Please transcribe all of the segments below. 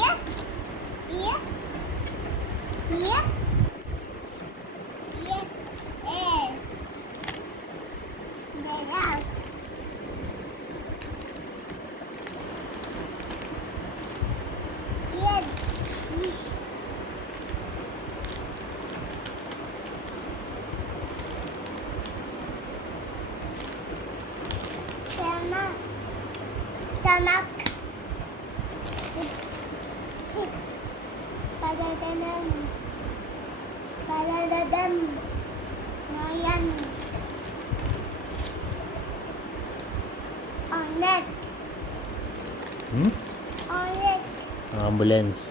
Yeah, yeah, yeah, yeah. Eh, the house. Yeah, sama, samak, sip, sip, padadadam, padadadam, noyan, onet, onet, ambulance.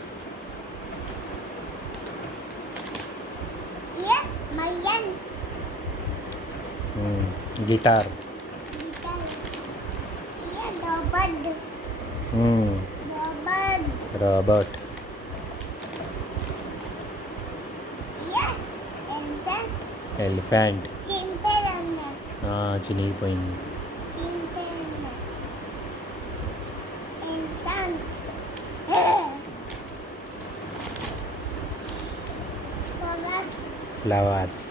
yeah, mayan, guitar. gitar, yeah, dobad, dobad, robot. yeah, ensan, elephant. chimperanne, చినిగిపోయింది. chimperanne, ensan, fogas, flowers.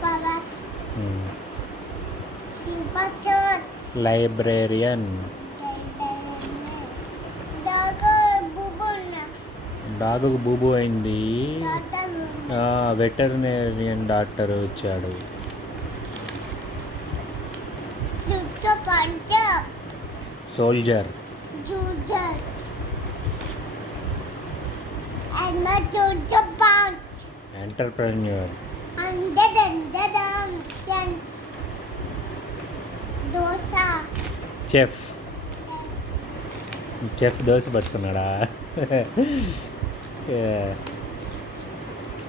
fogas, silpachot, librarian. dago bubuna, డాగుకు బూబు అయింది. tataru, veterinarian doctor వచ్చాడు. chucho pancho, soldier. jujat, and my chucho panch, entrepreneur. and dadam, chance, dosa, chef. Chef dosa పట్టుకున్నాడా?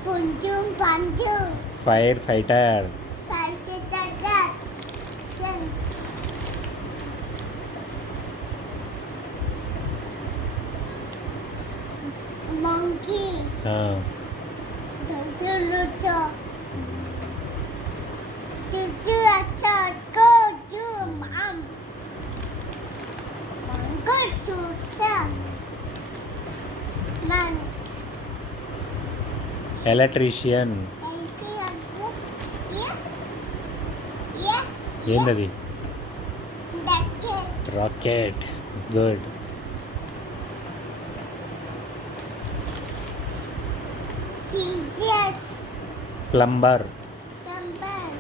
punjum panju, fire fighter. falsitazat, sense, monkey, dosuluto, tutu achar, go do mom, mango chucha, man, electrician. daisy answer, yeah, yeah, ఏందది? that's it, rocket. Good. CGS, plumber. Dumbbell,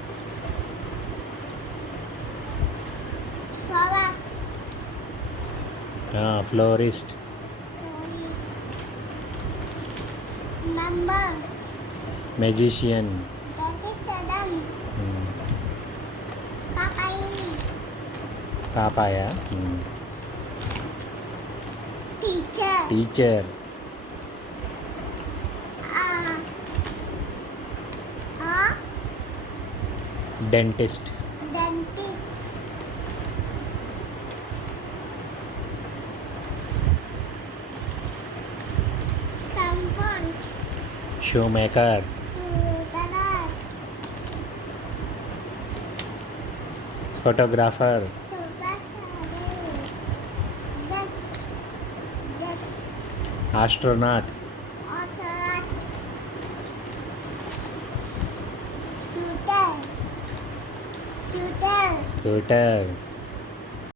Flowers, florist. Stories, Members, magician. Daddy Saddam, Papai, పాపాయ. Teacher, teacher. Dentist. Dentist, Tampons, shoe maker. Sudana, photographer. Sudasare, Zex, Zex, astronaut. Ocelot, Shooter, Shooter, scooter.